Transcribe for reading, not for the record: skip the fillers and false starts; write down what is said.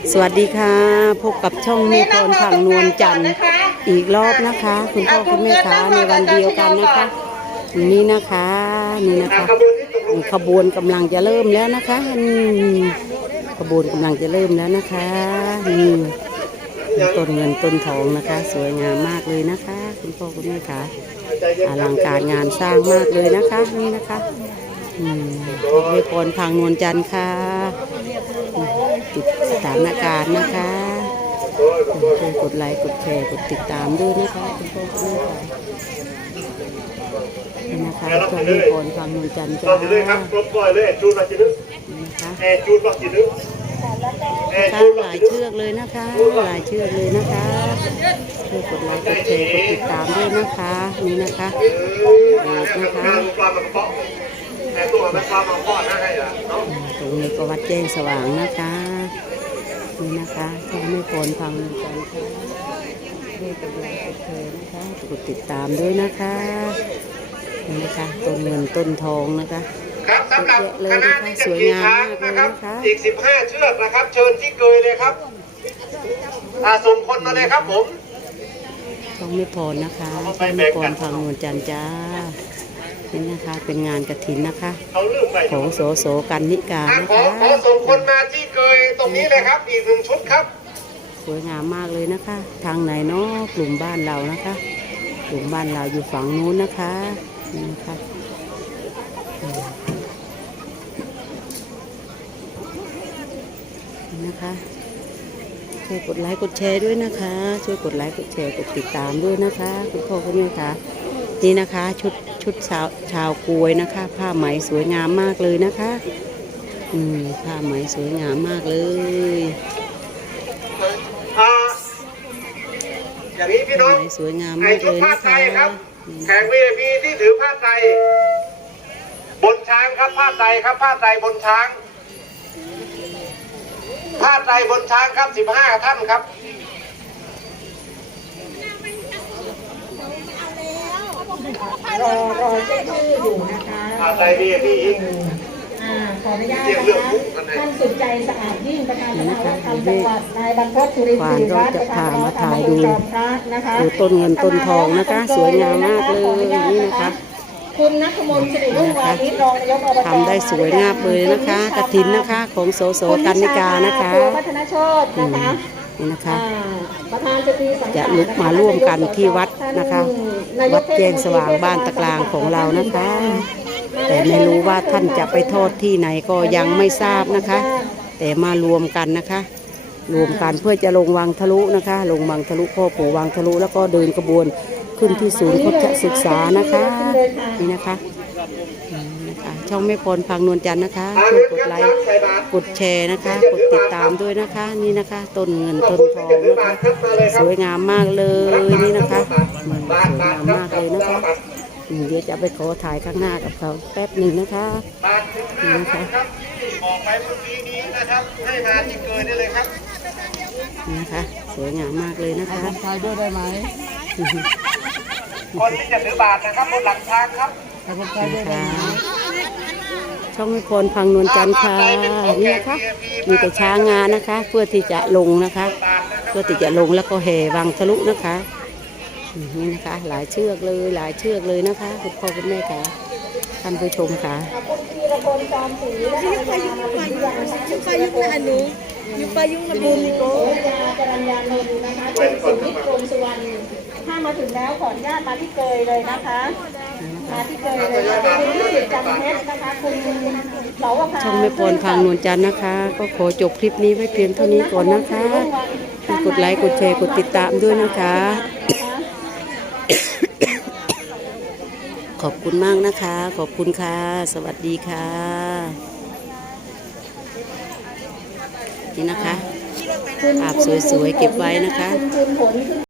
สวัสดีค่ะพบกับช่องเมฆรผังนวลจันทร์อีกรอบนะคะคุณพ่อคุณแม่คะในวันเดียวกันนะคะนี่นะคะขบวนกำลังจะเริ่มแล้วนะคะขบวนกำลังจะเริ่มแล้วนะคะต้นเงินต้นทองนะคะสวยงามมากเลยนะคะคุณพ่อคุณแม่คะอลังการงานสร้างมากเลยนะคะนี่นะคะเมฆรผังนวลจันทร์ค่ะติดสถานการณ์นะคะช่วยกดไลค์กดแชร์กดติดตามด้วยนะคะคุณพ่อคุณแม่ค่ะนี่นะคะช่องเมฆรผังนวลจันทร์จ้านะคะหลายเชือกเลยนะคะหลายเชือกเลยนะคะช่วยกดไลค์กดแชร์กดติดตามด้วยนะคะนี่นะคะตรงนี้ก็วัดแจ้งสว่างนะคะนี่นะคะช่องเมฆรผังนวลจันทร์ค่ะช่วยกดไลค์กดแชร์นะคะกดติดตามด้วยนะคะนี่นะคะต้นเงินต้นทองนะคะครับสำหรับคณะที่จะขี่ช้างนะครับอีก15เชือกนะครับเชิญที่เกยเลยครับส่งคนมาเลยครับผมต้องไม่พอนะคะต้องไม่พอผังนวลจันทร์จ้านี่นะคะเป็นงานกฐินนะคะของโสกันนิกานะคะขอส่งคนมาที่เกยตรงนี้เลยครับอีก1ชุดครับสวยงามมากเลยนะคะทางไหนเนาะกลุ่มบ้านเรานะคะกลุ่มบ้านเราอยู่ฝั่งนู้นนะคะนี่นะคะนะคะช่วยกดไลค์กดแชร์ด้วยนะคะช่วยกดไลค์กดแชร์กดติดตามด้วยนะคะคุณพ่อคุณแม่ค่ะนี่นะคะชุดชาวกวยนะคะผ้าไหมสวยงามมากเลยนะคะผ้าไหมสวยงามมากเลยอย่างนี้พี่น้องสวยงามมากเลยนะคะแขก VIP ที่ถือผ้าไตรบนช้างครับผ้าไตรครับผ้าไตรบนช้างผ้าไตรบนช้างครับ15ท่านครับรอเช็คชื่ออยู่นะคะผ้าไตร VIP อีกขออนุญาตนะคะท่านสุดใจสะอาดยิ่งประธานสภาวัฒนธรรมจังหวัดนายบรรพตสุรินทร์ศิริรัตน์ประธานคณะกรรมการจอมพระนะคะต้นเงินต้นทองนะคะสวยงามมากเลยนี่นะคะคุณณัฐมนต์สิริรุ่งวานิชรองนายกอบจทำได้สวยงามเลยนะคะกฐินนะคะของโสกันนิกานะคะพัฒนโชตนะคะนี่นะคะประธานสตรีสังจะลุกมาร่วมกันที่วัดนะคะวัดแจ้งสว่างบ้านตะกลางของเรานะคะแต่ไม่รู้ว่าท่านจะไปทอดที่ไหนก็ยังไม่ทราบนะคะแต่มารวมกันนะคะรวมกันเพื่อจะลงวังทะลุนะคะลงวังทะลุพ่อปู่วังทะลุแล้วก็เดินขบวนขึ้นที่ศูนย์โฆษศึกษานะคะนี่นะคะช่องเมฆรผังนวลจันทร์นะคะช่วยกดไลค์กดแชร์นะคะกดติดตามด้วยนะคะนี่นะคะต้นเงินต้นทองนะคะสวยงามมากเลยนี่นะคะสวยงามมากเลยนะคะเดี๋ยวจะไปขอถ่ายข้างหน้ากับเขาแป๊บหนึ่งนะคะนี่นะคะบอกไปเมื่อกี้นี้นะครับให้มาที่เกยได้เลยครับนี่นะคะสวยงามมากเลยนะคะถ่ายด้วยได้ไหมคนที่จะถือบาทนะครับบนหลังช้างครับช่องเมฆรผังนวลจันทร์ค่ะนี่นะคะมีแต่ช้างงานนะคะเพื่อที่จะลงนะคะเพื่อที่จะลงแล้วก็แห่วังทะลุนะคะนี่นะคะหลายเชือกเลยหลายเชือกเลยนะคะคุณพ่อคุณแม่ค่ะท่านผู้ชมค่ะถ้ามาถึงแล้วขออนุญาตมาที่เกยเลยนะคะมาที่เกยเลยคุณที่จำเพชรนะคะคุณเสาวภาช่องเมฆรผังนวลจันทร์นะคะก็ขอจบคลิปนี้ไว้เพียงเท่านี้ก่อนนะคะกดไลค์กดแชร์กดติดตามด้วยนะคะขอบคุณมากนะคะขอบคุณค่ะสวัสดีค่ะนี่นะคะภาพสวยๆเก็บไว้นะคะ